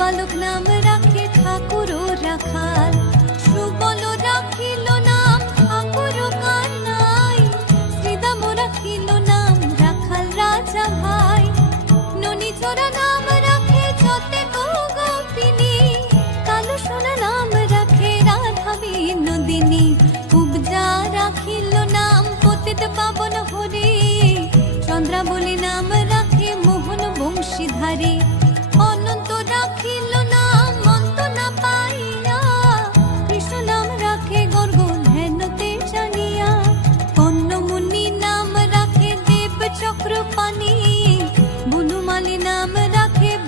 বালক নাম রাখে ঠাকুর ও রাখাল, সুবল রাখিল নাম ঠাকুর ও কানাই, শ্রীদাম রাখিল নাম রাখাল রাজা ভাই, ননী চোরা নাম রাখে যতে গোপিনী, কালো সোনা নাম রাখে রাধা বিনোদিনী, উপজা রাখিল নাম পতিত পাবন হরি, চন্দ্রাবলী নাম রাখে মোহন বংশীধারী।